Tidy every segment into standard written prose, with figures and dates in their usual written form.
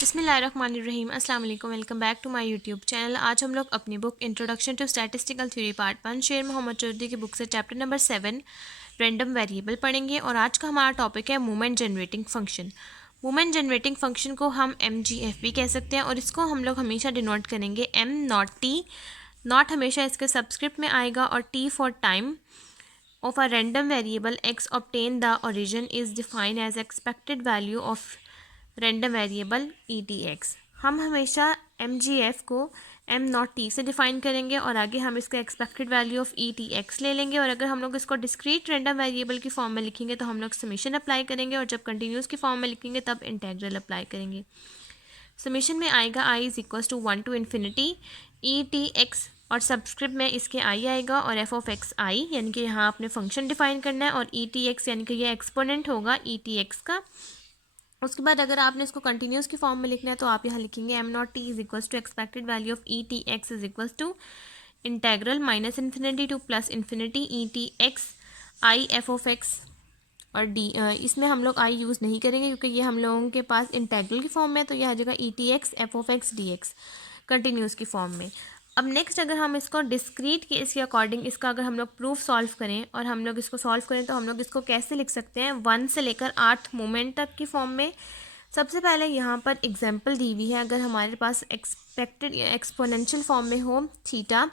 बिस्मिल्लाहिर्रहमानिर्रहीम अस्सलाम वालेकुम। Welcome back to my YouTube channel. आज हम लोग अपनी book introduction to statistical theory part 1 Sher Mohammad Chaudhary की बुक से चैप्टर नंबर 7 रैंडम वेरिएबल पढ़ेंगे। और आज का हमारा टॉपिक है movement generating function. Movement generating function को हम MGF भी कह सकते हैं और इसको हम लोग हमेशा डिनोट करेंगे M नॉट T। नॉट हमेशा इसके सबस्क्रिप्ट में आएगा और T for time of a random variable x obtained the origin is defined as expected value of random variable etx। हम हमेशा mgf को m नॉट t से डिफाइन करेंगे और आगे हम इसका एक्सपेक्टेड वैल्यू ऑफ etx ले लेंगे। और अगर हम लोग इसको डिस्क्रीट रैंडम वेरिएबल की फॉर्म में लिखेंगे तो हम लोग समेशन अप्लाई करेंगे और जब कंटिन्यूस की फॉर्म में लिखेंगे तब इंटेग्रल अप्लाई करेंगे। समेशन में आएगा i is equals to 1 to infinity etx और सब्सक्रिप्ट में इसके i आएगा और f ऑफ x i, यानी कि यहाँ आपने फंक्शन डिफाइन करना है और etx यानी कि ये एक्सपोनेंट होगा etx का। उसके बाद अगर आपने इसको कंटिन्यूस की फॉर्म में लिखना है तो आप यहाँ लिखेंगे m not t is equals to expected value of etx is equals to integral minus infinity to plus infinity etx i f of x और डी। इसमें हम लोग आई यूज़ नहीं करेंगे क्योंकि ये हम लोगों के पास इंटेग्रल की फॉर्म में, तो यह आ जाएगा etx f of x dx continuous की फॉर्म में। अब नेक्स्ट अगर हम इसको डिस्क्रीट केस के अकॉर्डिंग इसका अगर हम लोग प्रूफ सॉल्व करें और हम लोग इसको सॉल्व करें तो हम लोग इसको कैसे लिख सकते हैं 1 से लेकर 8 मोमेंट तक की फॉर्म में। सबसे पहले यहाँ पर एग्जाम्पल दी हुई है। अगर हमारे पास एक्सपेक्टेड एक्सपोनेंशियल फॉर्म में हो थीटा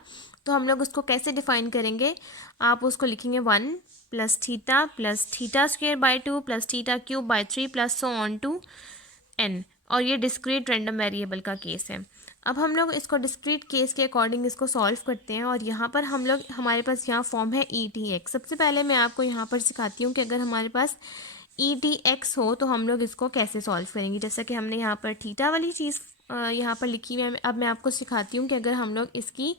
तो हम लोग उसको कैसे डिफाइन करेंगे, आप उसको लिखेंगे 1 plus theta square by 2 plus theta cube by 3 plus so on to n। और ये डिस्क्रीट रैंडम वेरिएबल का केस है। अब हम लोग इसको डिस्क्रीट केस के अकॉर्डिंग इसको सॉल्व करते हैं और यहाँ पर हम लोग हमारे पास यहाँ फॉर्म है etx। सबसे पहले मैं आपको यहाँ पर सिखाती हूँ कि अगर हमारे पास etx हो तो हम लोग इसको कैसे सॉल्व करेंगे। जैसा कि हमने यहाँ पर थीटा वाली चीज़ यहाँ पर लिखी हुई है। अब मैं आपको सिखाती हूँ कि अगर हम लोग इसकी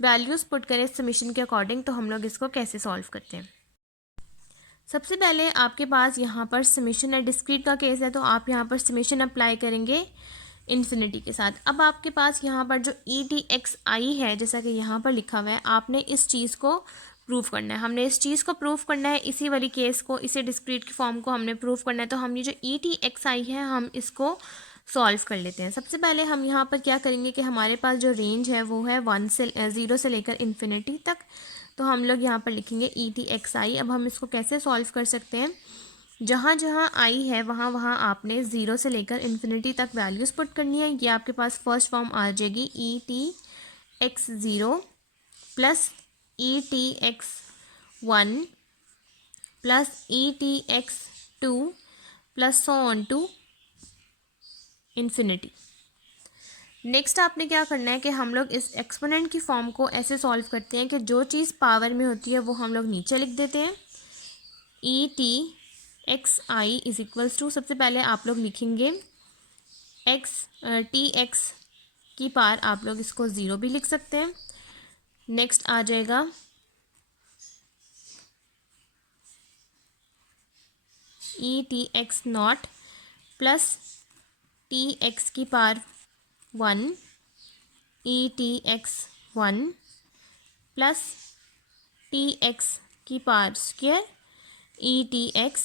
वैल्यूज़ पुट करें समीशन के अकॉर्डिंग तो हम लोग इसको कैसे सॉल्व करते हैं। सबसे पहले आपके पास यहाँ पर समेशन है, डिस्क्रीट का केस है तो आप यहाँ पर समेशन अप्लाई करेंगे इन्फिनिटी के साथ। अब आपके पास यहाँ पर जो etx i है जैसा कि यहाँ पर लिखा हुआ है, आपने इस चीज़ को प्रूफ करना है। हमने इस चीज़ को प्रूफ करना है, इसी वाली केस को, इसे डिस्क्रीट की फॉर्म को हमने प्रूफ करना है। तो हम ये जो etx i है हम इसको सॉल्व कर लेते हैं। सबसे पहले हम यहाँ पर क्या करेंगे कि हमारे पास जो रेंज है वो है 0 से लेकर इन्फिनिटी तक, तो हम लोग यहाँ पर लिखेंगे etx i। अब हम इसको कैसे सॉल्व कर सकते हैं, जहाँ जहाँ i है वहाँ वहाँ आपने 0 से लेकर इन्फिनिटी तक वैल्यूज़ पुट करनी है। ये आपके पास फर्स्ट फॉर्म आ जाएगी etx0 plus etx1 plus etx2 plus so on to infinity. Next आपने क्या करना है कि हम लोग इस एक्सपोनेंट की फॉर्म को ऐसे सॉल्व करते हैं कि जो चीज़ पावर में होती है वो हम लोग नीचे लिख देते हैं। etx i is equals to, सबसे पहले आप लोग लिखेंगे tx की पावर, आप लोग इसको 0 भी लिख सकते हैं। नेक्स्ट आ जाएगा etx नॉट प्लस tx की पावर 1 etx1 प्लस tx की power square etx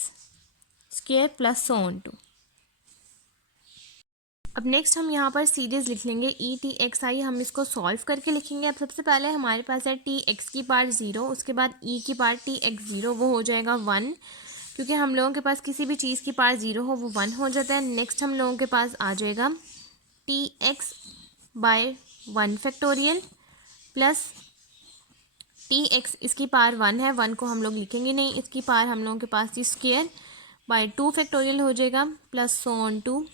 square plus so on to. अब नेक्स्ट हम यहाँ पर सीरीज लिख लेंगे etx i, हम इसको सॉल्व करके लिखेंगे। अब सबसे पहले हमारे पास है tx की पावर 0, उसके बाद e की पावर tx0 वो हो जाएगा 1, क्योंकि हम लोगों के पास किसी भी चीज़ की पावर 0 हो वो 1 हो जाता है। नेक्स्ट हम लोगों के पास आ जाएगा tx by 1 factorial plus tx, इसकी पावर 1 है, 1 को हम लोग लिखेंगे नहीं, इसकी पावर हम लोगों के पास थी स्क्वायर बाय 2 फैक्टोरियल हो जाएगा plus so on to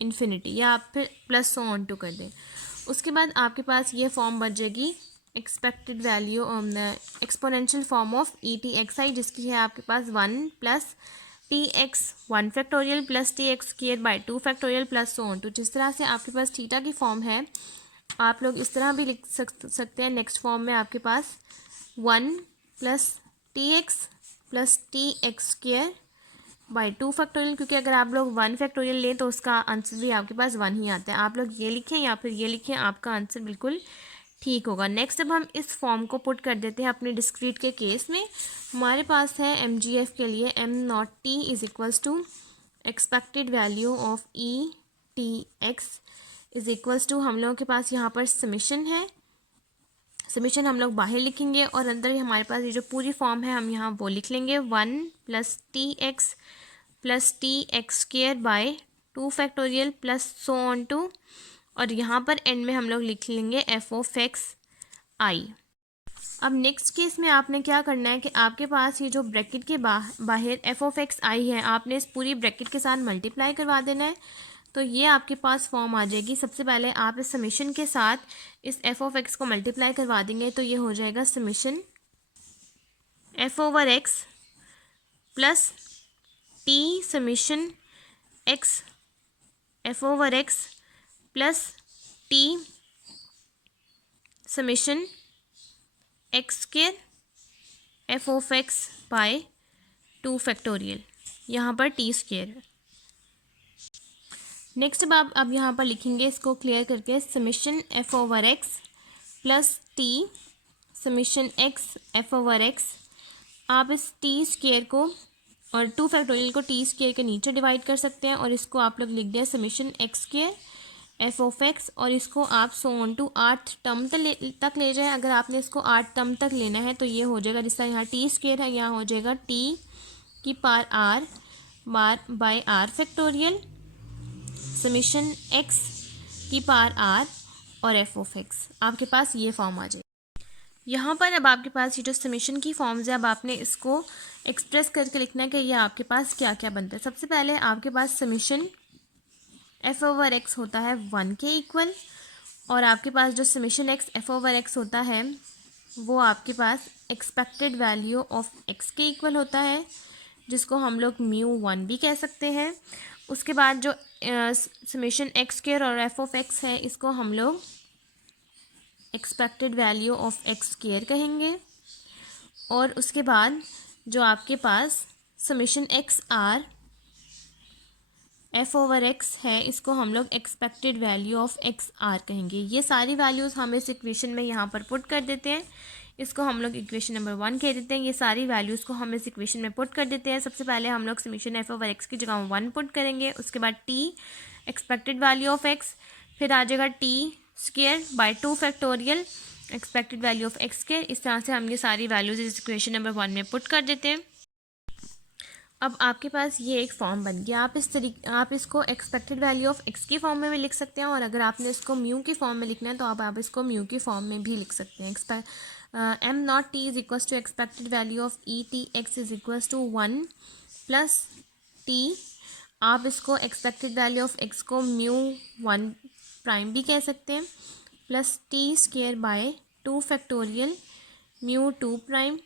infinity, या आप फिर प्लस सो ऑन टू कर दें। उसके बाद आपके पास ये फॉर्म बच जाएगी expected value exponential form of etx i, जिसकी है आपके पास 1 plus tx 1 factorial plus tx square by 2 factorial plus so on to. जिस तरह से आपके पास थीटा की फॉर्म है आप लोग इस तरह भी लिख सकते हैं। नेक्स्ट फॉर्म में आपके पास 1 plus tx plus tx square by 2 factorial, क्योंकि अगर आप लोग 1 फैक्टोरियल लें तो उसका आंसर भी आपके पास 1 ही आता है। आप लोग ये लिखें या फिर ये लिखें, आपका आंसर बिल्कुल ठीक होगा। नेक्स्ट अब हम इस फॉर्म को पुट कर देते हैं अपने डिस्क्रीट के केस में। हमारे पास है MGF के लिए m not t is equals to expected value of T X is equals to, हम लोगों के पास यहाँ पर समीशन है, समीशन हम लोग बाहर लिखेंगे और अंदर हमारे पास ये जो पूरी फॉर्म है हम यहाँ वो लिख लेंगे 1 plus T X square by 2 factorial plus so on to, और यहाँ पर एंड में हम लोग लिख लेंगे एफ ऑफ एक्स आई। अब नेक्स्ट केस में आपने क्या करना है कि आपके पास ये जो ब्रैकेट के बाहर एफ ऑफ एक्स आई है, आपने इस पूरी ब्रैकेट के साथ मल्टीप्लाई करवा देना है, तो ये आपके पास फॉर्म आ जाएगी। सबसे पहले आप इस समीशन के साथ इस एफ ऑफ एक्स को मल्टीप्लाई करवा देंगे तो ये हो जाएगा summation F over X plus T summation X F over X plus T summation X square F of X by 2 factorial, यहाँ पर टी स्क्वायर। नेक्स्ट अब यहाँ पर लिखेंगे इसको क्लियर करके, summation F over X plus T summation X F over x. आप इस टी स्क्वायर को और 2 फैक्टोरियल को टी स्क्वायर के नीचे डिवाइड कर सकते हैं और इसको आप लोग लिख दें summation X square F of x, और इसको आप सो ऑन टू 8th टर्म तक ले जाएं। अगर आपने इसको 8 टर्म तक लेना है तो ये हो जाएगा, जिस तरह यहाँ टी स्क्वायर है यहाँ हो जाएगा टी की power R by R factorial summation X की पावर आर और एफ ऑफ एक्स। आपके पास ये फॉर्म आ जाएगा। यहाँ पर अब आपके पास ये जो समीशन की फॉर्म्स है, अब आपने इसको एक्सप्रेस करके लिखना है कि ये आपके पास क्या क्या बनता है। सबसे पहले आपके पास समीशन एफ ओवर एक्स होता है 1 के इक्वल, और आपके पास जो summation X F over x होता है वो आपके पास एक्सपेक्टेड वैल्यू ऑफ एक्स के इक्वल होता है, जिसको हम लोग म्यू 1 भी कह सकते हैं। उसके बाद जो समीशन एक्स स्क्वायर और एफ ऑफ एक्स है इसको हम लोग expected value of X square कहेंगे। और उसके बाद जो आपके पास summation X R F over X है इसको हम लोग expected value of X R कहेंगे। ये सारी वैल्यूज़ हम इस इक्वेशन में यहाँ पर पुट कर देते हैं, इसको हम लोग इक्वेशन नंबर 1 कह देते हैं। ये सारी वैल्यूज़ को हम इस इक्वेशन में पुट कर देते हैं। सबसे पहले हम लोग समीशन एफ ओवर एक्स की जगह 1 पुट करेंगे, उसके बाद T expected value of x, फिर आ जाएगा T square by 2 factorial expected value of X square. इस तरह से हम ये सारी वैल्यूज़ इस इक्वेशन नंबर 1 में पुट कर देते हैं। अब आपके पास ये एक फॉर्म बन गया। आप इसको एक्सपेक्टेड वैल्यू ऑफ एक्स की फॉर्म में भी लिख सकते हैं, और अगर आपने इसको म्यू की फॉर्म में लिखना है तो आप इसको म्यू की फॉर्म में भी लिख सकते हैं। M not T is equals to expected value of E T X is equals to 1 plus T. आप इसको एक्सपेक्टेड वैल्यू ऑफ एक्स को म्यू 1 प्राइम भी कह सकते हैं, plus T square by 2 factorial mu 2 prime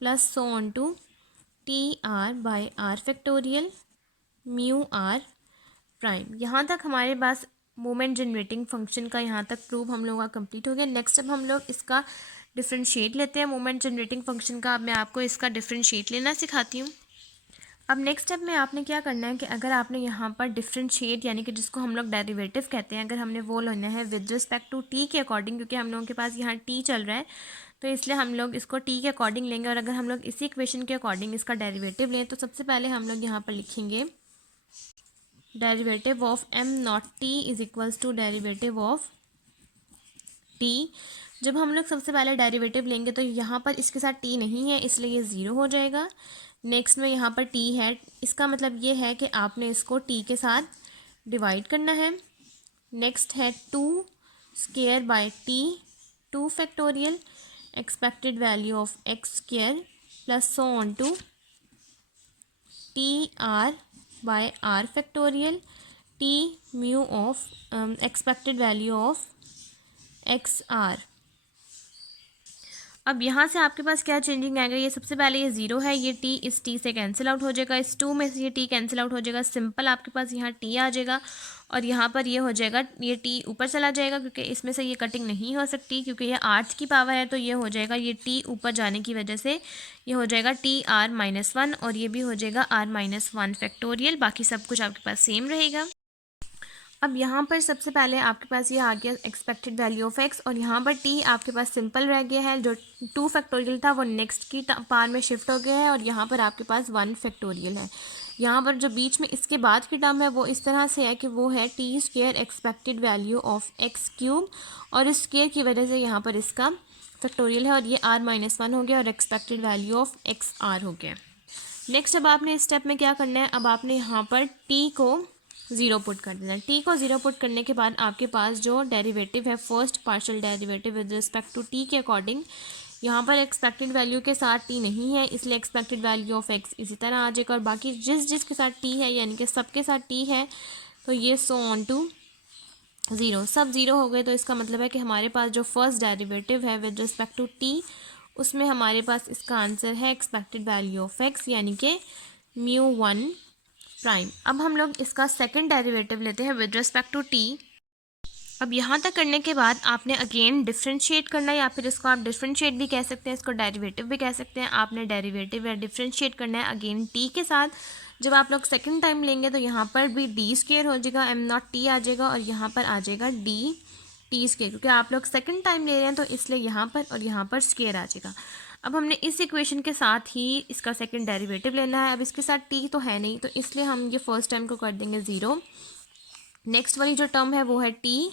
plus so on to T R by R factorial mu R prime. यहाँ तक हमारे पास मोमेंट जनरेटिंग फंक्शन का यहाँ तक प्रूफ हम लोगों का कंप्लीट हो गया। नेक्स्ट अब हम लोग इसका डिफरेंशिएट लेते हैं मोमेंट जनरेटिंग फंक्शन का। अब मैं आपको इसका डिफरेंशिएट लेना सिखाती हूँ। अब नेक्स्ट स्टेप में आपने क्या करना है कि अगर आपने यहाँ पर डिफरेंशिएट यानी कि जिसको हम लोग डेरिवेटिव कहते हैं, अगर हमने वो लेना है विद रिस्पेक्ट टू टी के अकॉर्डिंग, क्योंकि हम लोगों के पास यहाँ टी चल रहा है तो इसलिए हम लोग इसको टी के अकॉर्डिंग लेंगे। और अगर हम लोग इसी इक्वेशन के अकॉर्डिंग इसका डेरिवेटिव लें तो सबसे पहले हम लोग यहाँ पर लिखेंगे derivative of M not T is equals to derivative of T. जब हम लोग सबसे पहले डेरिवेटिव लेंगे तो यहाँ पर इसके साथ टी नहीं है इसलिए ये ज़ीरो हो जाएगा। नेक्स्ट में यहाँ पर टी है, इसका मतलब ये है कि आपने इसको टी के साथ डिवाइड करना है। नेक्स्ट है 2 square by T 2 factorial expected value of X square plus so on to T R by R factorial T mu of expected value of X R. अब यहाँ से आपके पास क्या चेंजिंग आएगा, ये सबसे पहले ये ज़ीरो है, ये टी इस टी से कैंसिल आउट हो जाएगा, इस 2 में से ये टी कैंसिल आउट हो जाएगा, सिंपल आपके पास यहाँ टी आ जाएगा। और यहाँ पर ये हो जाएगा, ये टी ऊपर चला जाएगा क्योंकि इसमें से ये कटिंग नहीं हो सकती क्योंकि ये 8 की पावर है, तो ये हो जाएगा, ये टी ऊपर जाने की वजह से ये हो जाएगा टी आर -1 और ये भी हो जाएगा आर -1 फैक्टोरियल। बाकी सब कुछ आपके पास सेम रहेगा। अब यहाँ पर सबसे पहले आपके पास ये आ गया एक्सपेक्टेड वैल्यू ऑफ एक्स, और यहाँ पर टी आपके पास सिंपल रह गया है। जो 2 फैक्टोरियल था वो नेक्स्ट की पार में शिफ्ट हो गया है और यहाँ पर आपके पास 1 फैक्टोरियल है। यहाँ पर जो बीच में इसके बाद की टर्म है वो इस तरह से है कि वो है T square expected value of X cube, और इस स्क्वेयर की वजह से यहाँ पर इसका फैक्टोरियल है और ये r-1 हो गया और expected value of X R हो गया। नेक्स्ट अब आपने इस स्टेप में क्या करना है, अब आपने यहाँ पर t को 0 पुट कर देना है। t को 0 पुट करने के बाद आपके पास जो डेरिवेटिव है, first partial derivative with respect to t के अकॉर्डिंग, यहाँ पर एक्सपेक्टेड वैल्यू के साथ t नहीं है, इसलिए एक्सपेक्टेड वैल्यू ऑफ x इसी तरह आ जाएगा, और बाकी जिस के साथ t है यानी कि सबके साथ t है तो ये सो ऑन टू 0, सब 0 हो गए। तो इसका मतलब है कि हमारे पास जो फर्स्ट डेरिवेटिव है विद रिस्पेक्ट टू t, उसमें हमारे पास इसका आंसर है एक्सपेक्टेड वैल्यू ऑफ x यानी कि μ1 प्राइम। अब हम लोग इसका सेकंड डेरिवेटिव लेते हैं विद रिस्पेक्ट टू t। अब यहाँ तक करने के बाद आपने अगेन डिफ्रेंशिएट करना है, या फिर इसको आप डिफ्रेंशिएट भी कह सकते हैं, इसको डेरिवेटिव भी कह सकते हैं। आपने डेरिवेटिव या डिफ्रेंशिएट करना है अगेन t के साथ। जब आप लोग सेकंड टाइम लेंगे तो यहाँ पर भी डी स्क्वेयर हो जाएगा, m नॉट t आ जाएगा, और यहाँ पर आ जाएगा डी टी स्क्वेयर, क्योंकि आप लोग सेकंड टाइम ले रहे हैं तो इसलिए यहाँ पर और यहाँ पर स्क्वेयर आ जाएगा। अब हमने इस इक्वेशन के साथ ही इसका सेकंड डेरिवेटिव लेना है। अब इसके साथ t तो है नहीं, तो इसलिए हम ये फर्स्ट टाइम को कर देंगे 0। नेक्स्ट वाली जो टर्म है वो है t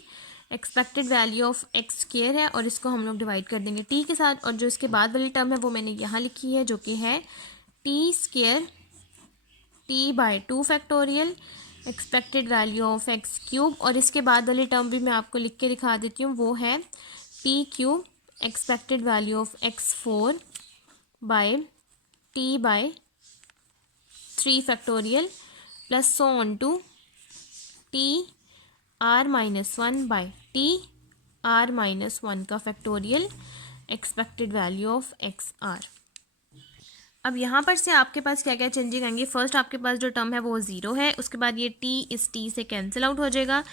expected value of X square है, और इसको हम लोग डिवाइड कर देंगे t के साथ, और जो इसके बाद वाली टर्म है वो मैंने यहाँ लिखी है जो कि है T square t/2 factorial expected value of X cube, और इसके बाद वाली टर्म भी मैं आपको लिख के दिखा देती हूँ, वो है T cube expected value of x4 by t/3 factorial plus so on to r-1 by r-1 का factorial expected value of X R. अब यहाँ पर से आपके पास क्या क्या चेंजिंग आएंगी। फर्स्ट आपके पास जो टर्म है वो 0 है, उसके बाद ये t इस t से कैंसिल आउट हो जाएगा,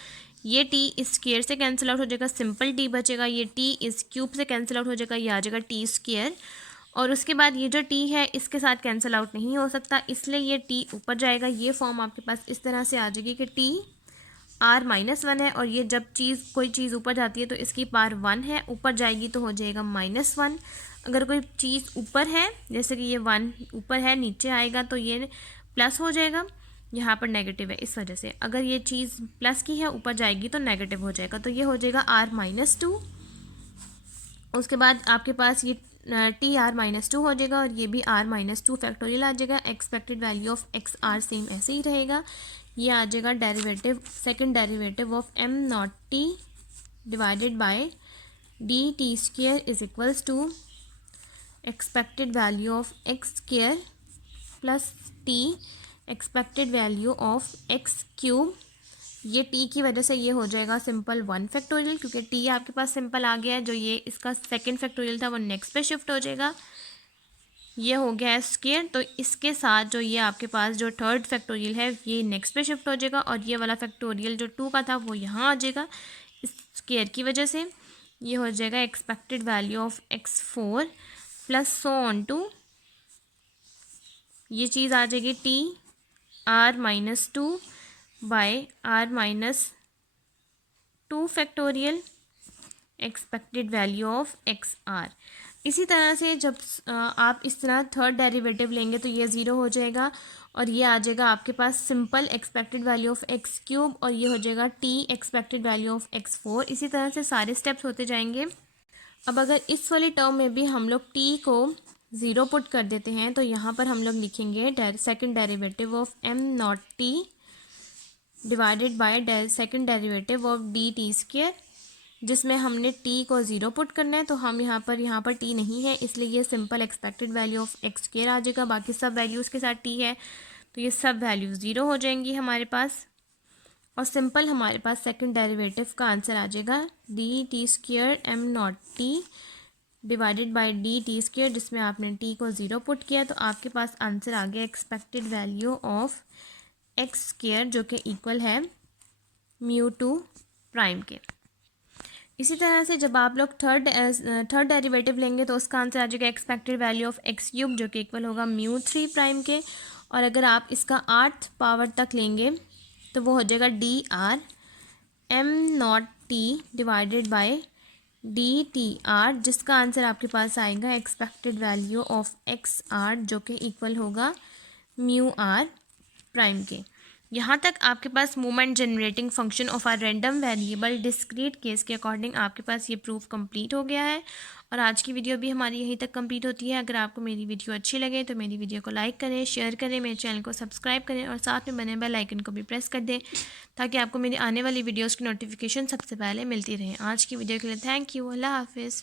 ये t इस स्क्वेयर से कैंसिल आउट हो जाएगा, सिंपल t बचेगा, ये t इस क्यूब से कैंसिल आउट हो जाएगा, ये आ जाएगा t स्क्वेयर, और उसके बाद ये जो t है इसके साथ कैंसिल आउट नहीं हो सकता, इसलिए ये t ऊपर जाएगा। ये फॉर्म आपके पास इस तरह से आ जाएगी कि t r-1 है, और ये जब कोई चीज़ ऊपर जाती है तो इसकी पावर 1 है, ऊपर जाएगी तो हो जाएगा -1। अगर कोई चीज़ ऊपर है, जैसे कि ये 1 ऊपर है, नीचे आएगा तो ये प्लस हो जाएगा, यहाँ पर नेगेटिव है इस वजह से। अगर ये चीज़ प्लस की है ऊपर जाएगी तो नेगेटिव हो जाएगा, तो ये हो जाएगा r-2। उसके बाद आपके पास ये टी r-2 हो जाएगा, और ये भी r-2 फैक्टोरियल आ जाएगा। Expected value of X R same ऐसे ही रहेगा, ये आ जाएगा derivative second derivative of m not t divided by D T square is equals to expected value of X square plus t expected value of X cube. ये t की वजह से ये हो जाएगा सिंपल 1 फैक्टोरियल, क्योंकि t आपके पास सिंपल आ गया है, जो ये इसका सेकंड फैक्टोरियल था वो नेक्स्ट पे शिफ्ट हो जाएगा, ये हो गया है स्क्वेयर। तो इसके साथ जो ये आपके पास जो थर्ड फैक्टोरियल है ये नेक्स्ट पे शिफ्ट हो जाएगा, और ये वाला फैक्टोरियल जो 2 का था वो यहाँ आ जाएगा इस स्क्वेयर की वजह से। ये हो जाएगा expected value of x4 plus so on to, ये चीज़ आ जाएगी t r-2 by r-2 factorial expected value of X R. इसी तरह से जब आप इस तरह थर्ड डेरिवेटिव लेंगे तो ये 0 हो जाएगा, और ये आ जाएगा आपके पास simple expected value of X cube, और ये हो जाएगा t expected value of x4। इसी तरह से सारे स्टेप्स होते जाएंगे। अब अगर इस वाली टर्म में भी हम लोग t को 0 पुट कर देते हैं तो यहाँ पर हम लोग लिखेंगे second derivative of m not t divided by second derivative of D T square, जिसमें हमने t को 0 पुट करना है। तो हम यहाँ पर t नहीं है, इसलिए ये simple expected value of X square आ जाएगा, बाकी सब वैल्यूज़ के साथ t है तो ये सब वैल्यू 0 हो जाएंगी हमारे पास, और सिंपल हमारे पास सेकंड डेरिवेटिव का आंसर आ जाएगा D T square m not t divided by D T square, जिसमें आपने t को 0 पुट किया तो आपके पास आंसर आ गया expected value of X square, जो कि इक्वल है μ2 प्राइम के। इसी तरह से जब आप लोग थर्ड डेरिवेटिव लेंगे तो उसका आंसर आ जाएगा expected value of X cube, जो कि इक्वल होगा μ3 प्राइम के। और अगर आप इसका 8th पावर तक लेंगे तो वो हो जाएगा D R m not t divided by D T R, जिसका आंसर आपके पास आएगा expected value of X R, जो कि इक्वल होगा μr प्राइम के। यहाँ तक आपके पास movement generating function of R random variable discrete case के अकॉर्डिंग आपके पास ये प्रूफ कंप्लीट हो गया है। और आज की वीडियो भी हमारी यहीं तक कंप्लीट होती है। अगर आपको मेरी वीडियो अच्छी लगे तो मेरी वीडियो को लाइक करें, शेयर करें, मेरे चैनल को सब्सक्राइब करें और साथ में बने बेल आइकन को भी प्रेस कर दें ताकि आपको मेरी आने वाली वीडियोज़ की नोटिफिकेशन सबसे पहले मिलती रहे। आज की वीडियो के लिए थैंक यू। अल्लाह हाफिज़।